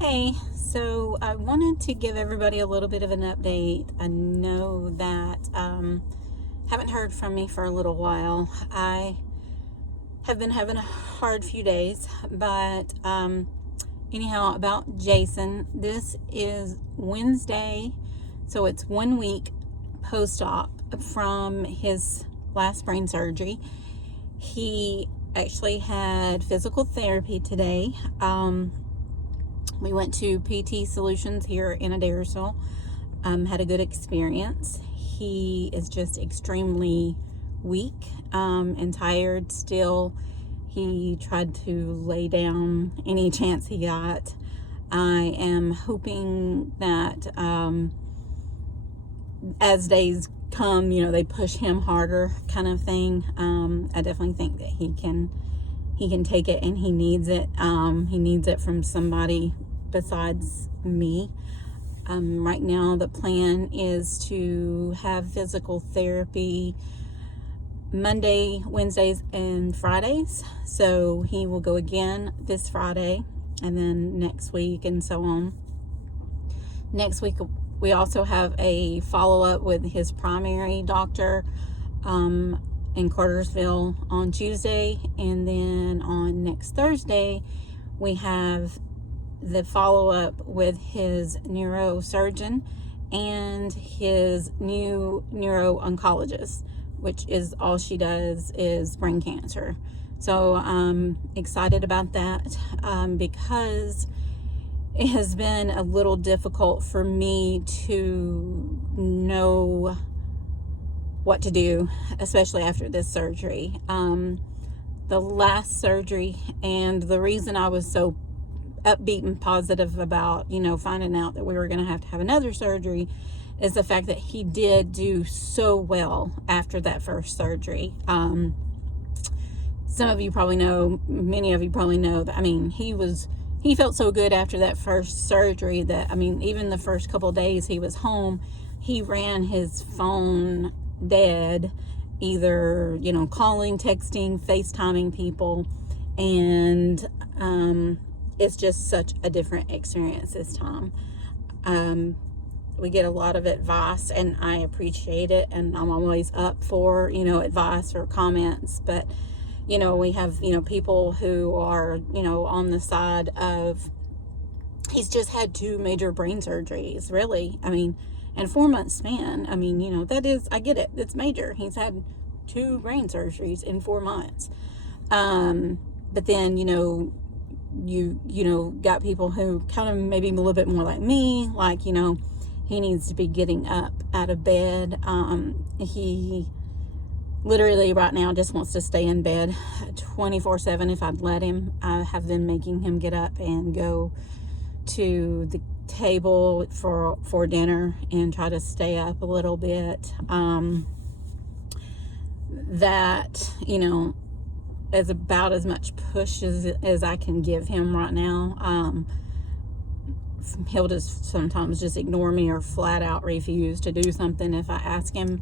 Hey, so I wanted to give everybody a little bit of an update. I know that haven't heard from me for a little while. I have been having a hard few days, but anyhow, about Jason, this is Wednesday, so it's 1 week post-op from his last brain surgery. He actually had physical therapy today. We went to PT Solutions here in Adairsville. Had a good experience. He is just extremely weak and tired still. He tried to lay down any chance he got. I am hoping that as days come, they push him harder, kind of thing. I definitely think that he can take it, and he needs it. He needs it from somebody besides me. Right now the plan is to have physical therapy Monday, Wednesdays, and Fridays. So he will go again this Friday, and then next week, and so on. Next week we also have a follow-up with his primary doctor in Cartersville on Tuesday, and then on next Thursday we have the follow-up with his neurosurgeon and his new neuro-oncologist, which is all she does is brain cancer. So I'm excited about that because it has been a little difficult for me to know what to do, especially after this surgery. The last surgery, and the reason I was so upbeat and positive about, finding out that we were going to have another surgery, is the fact that he did do so well after that first surgery. Some of you probably know, many of you probably know that, he felt so good after that first surgery that, even the first couple of days he was home, he ran his phone dead, either, calling, texting, FaceTiming people, and it's just such a different experience this time. We get a lot of advice, and I appreciate it, and I'm always up for, advice or comments, but, we have, people who are, on the side of, he's just had 2 major brain surgeries, really. In 4 months span. That is, I get it. It's major. He's had 2 brain surgeries in 4 months. But then, you got people who kind of maybe a little bit more like me, like, he needs to be getting up out of bed. He literally right now just wants to stay in bed 24/7 if I'd let him. I have been making him get up and go to the table for dinner and try to stay up a little bit. That, is about as much push as I can give him right now. He'll just sometimes just ignore me or flat out refuse to do something if I ask him.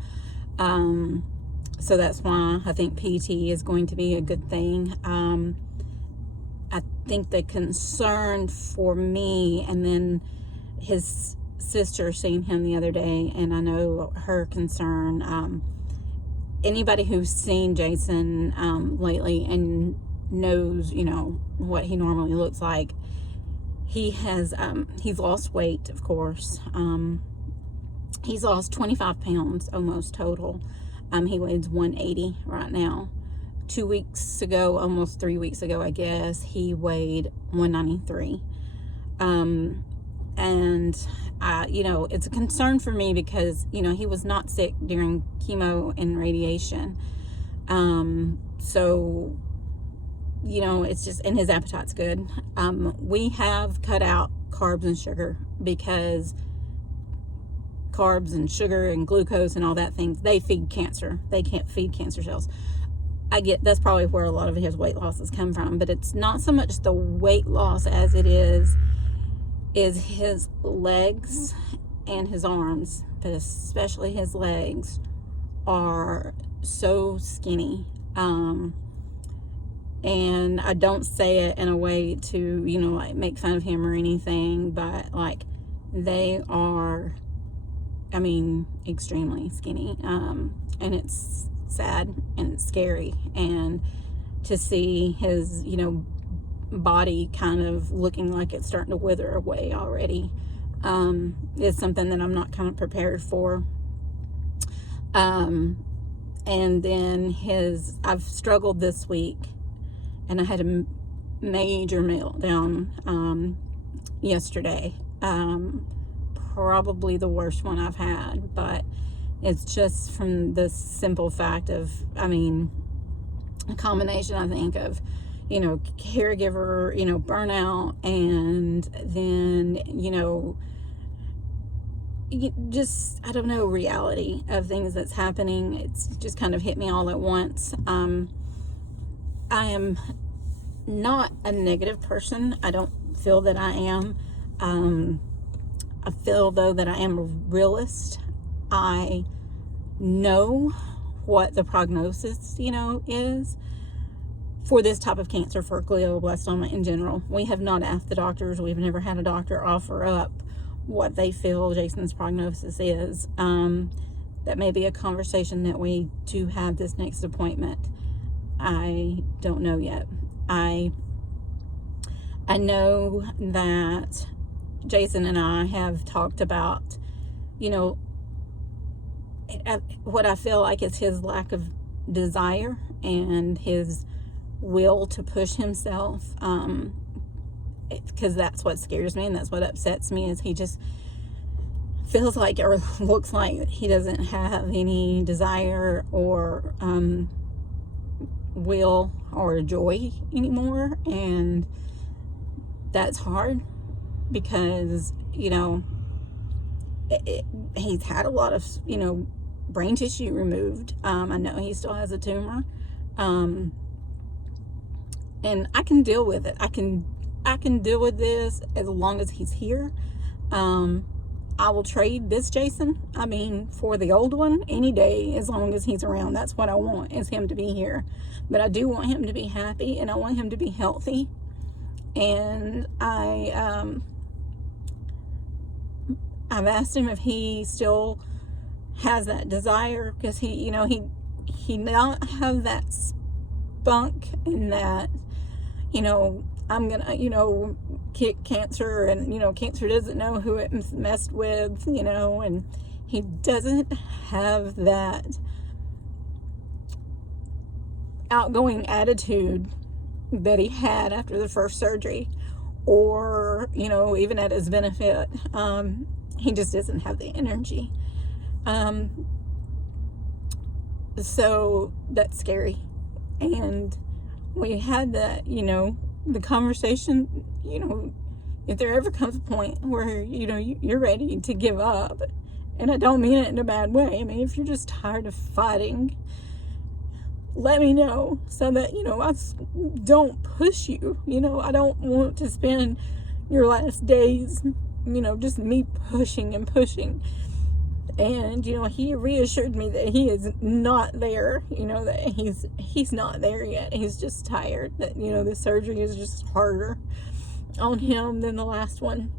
So that's why I think PT is going to be a good thing. I think the concern for me, and then his sister seen him the other day, and I know her concern, anybody who's seen Jason lately and knows, what he normally looks like, he has, he's lost weight, of course. He's lost 25 pounds almost total. He weighs 180 right now. 2 weeks ago, almost 3 weeks ago, I guess, he weighed 193. And it's a concern for me because, he was not sick during chemo and radiation. So, it's just, and his appetite's good. We have cut out carbs and sugar because carbs and sugar and glucose and all that things, they feed cancer. They can't feed cancer cells. I get that's probably where a lot of his weight losses come from, but it's not so much the weight loss as it is his legs and his arms, but especially his legs are so skinny. And I don't say it in a way to, like make fun of him or anything, but like they are, I mean, extremely skinny. And it's sad and it's scary. And to see his, body kind of looking like it's starting to wither away already is something that I'm not kind of prepared for. And then I've struggled this week, and I had a major meltdown yesterday. Probably the worst one I've had, but it's just from the simple fact of, a combination, I think, of, caregiver, burnout, and then, just, I don't know, reality of things that's happening. It's just kind of hit me all at once. I am not a negative person. I don't feel that I am. I feel, though, that I am a realist. I know what the prognosis, is for this type of cancer, for glioblastoma in general. We have not asked the doctors. We've never had a doctor offer up what they feel Jason's prognosis is. That may be a conversation that we do have this next appointment. I don't know yet. I know that Jason and I have talked about, what I feel like is his lack of desire and his will to push himself, because that's what scares me and that's what upsets me, is he just feels like, or looks like, he doesn't have any desire or will or joy anymore. And that's hard because, he's had a lot of, brain tissue removed. I know he still has a tumor. And I can deal with it. I can deal with this as long as he's here. I will trade this Jason, for the old one any day, as long as he's around. That's what I want, is him to be here. But I do want him to be happy, and I want him to be healthy. And I've asked him if he still has that desire, because he not have that spunk and that, I'm gonna, kick cancer, and, cancer doesn't know who it messed with, and he doesn't have that outgoing attitude that he had after the first surgery, or, even at his benefit. He just doesn't have the energy. So that's scary. And we had that, the conversation, if there ever comes a point where, you're ready to give up, and I don't mean it in a bad way. If you're just tired of fighting, let me know, so that, I don't push you. I don't want to spend your last days, just me pushing and pushing. And, he reassured me that he is not there, that he's not there yet. He's just tired, that, the surgery is just harder on him than the last one.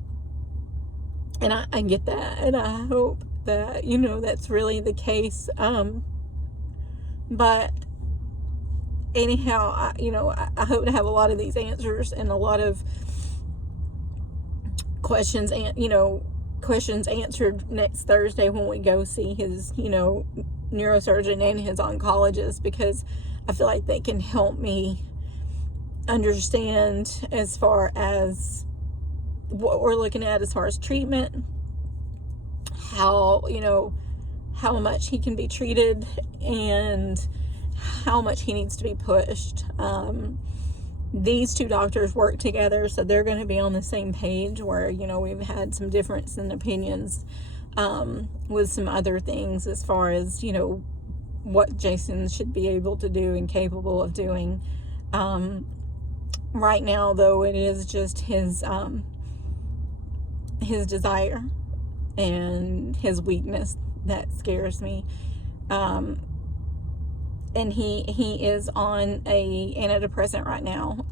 And I get that, and I hope that, that's really the case. But anyhow, I hope to have a lot of these answers and a lot of questions, and, questions answered next Thursday when we go see his, neurosurgeon and his oncologist, because I feel like they can help me understand as far as what we're looking at as far as treatment, how much he can be treated and how much he needs to be pushed. These two doctors work together, so they're going to be on the same page, where, we've had some difference in opinions with some other things as far as, what Jason should be able to do and capable of doing. Right now, though, it is just his desire and his weakness that scares me. and he is on a antidepressant right now,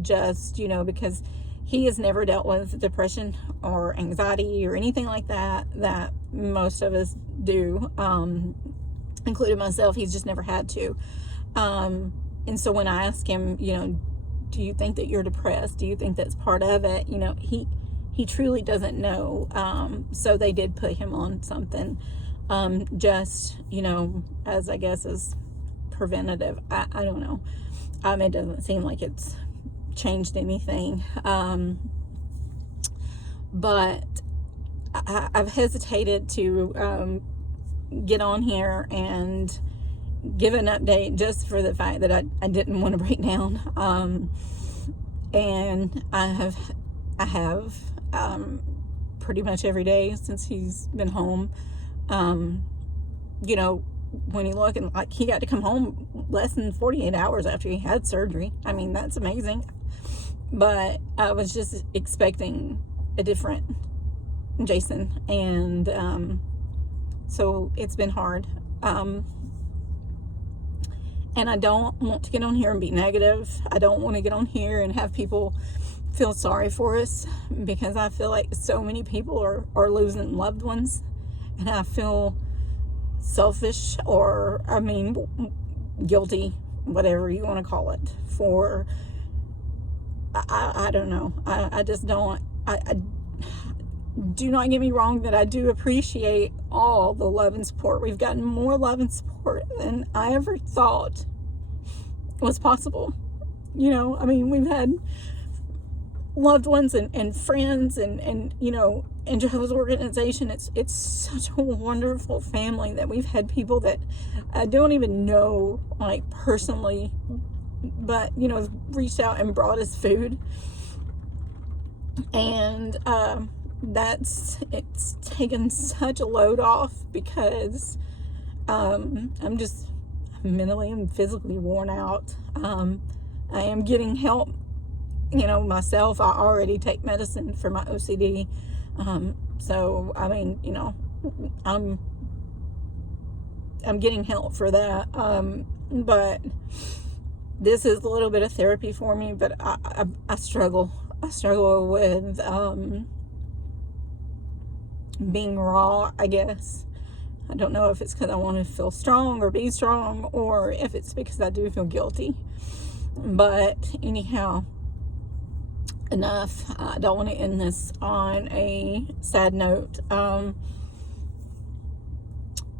just, you know, because he has never dealt with depression or anxiety or anything like that most of us do, including myself. He's just never had to. And so when I ask him, you know, do you think that you're depressed? Do you think that's part of it? You know, he truly doesn't know. So they did put him on something, just, you know, as I guess as preventative. I don't know. It doesn't seem like it's changed anything. But I've hesitated to get on here and give an update just for the fact that I didn't want to break down. And I have pretty much every day since he's been home. You know, when you look, and like, he got to come home less than 48 hours after he had surgery. I mean, that's amazing. But I was just expecting a different Jason, and so it's been hard. And I don't want to get on here and be negative. I don't want to get on here and have people feel sorry for us, because I feel like so many people are losing loved ones, and I feel selfish, or I mean guilty, whatever you want to call it, for I don't know. I just don't. I do not get me wrong that I do appreciate all the love and support. We've gotten more love and support than I ever thought was possible. You know, I mean, we've had loved ones and friends and you know, in Jehovah's organization, it's such a wonderful family that we've had people that I don't even know, like, personally, but, you know, reached out and brought us food. And it's taken such a load off, because I'm just mentally and physically worn out. I am getting help, you know, myself. I already take medicine for my OCD. So, I mean, you know, I'm getting help for that. But this is a little bit of therapy for me, but I struggle. I struggle with being raw, I guess. I don't know if it's because I want to feel strong or be strong, or if it's because I do feel guilty. But anyhow, enough. I don't want to end this on a sad note.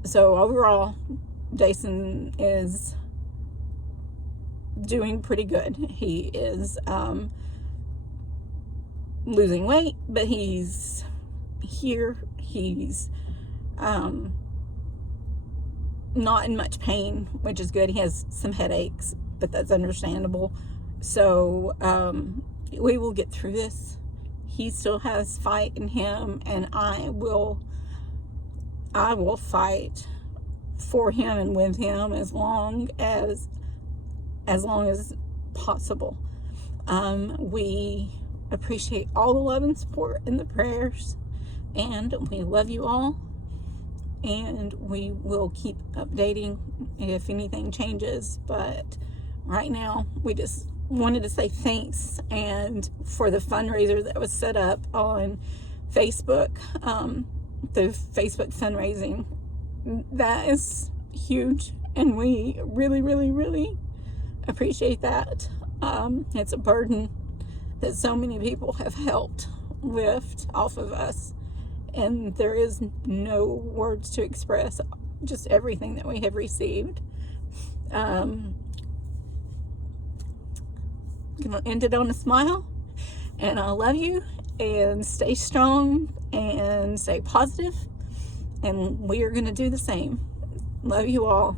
So overall, Jason is doing pretty good. He is losing weight, but he's here. He's not in much pain, which is good. He has some headaches, but that's understandable. So we will get through this. He still has fight in him, and I will fight for him and with him as long as possible. We appreciate all the love and support and the prayers, and we love you all, and we will keep updating if anything changes. But right now, we just wanted to say thanks, and for the fundraiser that was set up on Facebook, the Facebook fundraising, that is huge, and we really, really, really appreciate that. It's a burden that so many people have helped lift off of us, and there is no words to express just everything that we have received. Gonna end it on a smile, and I love you, and stay strong and stay positive, and we are gonna do the same. Love you all.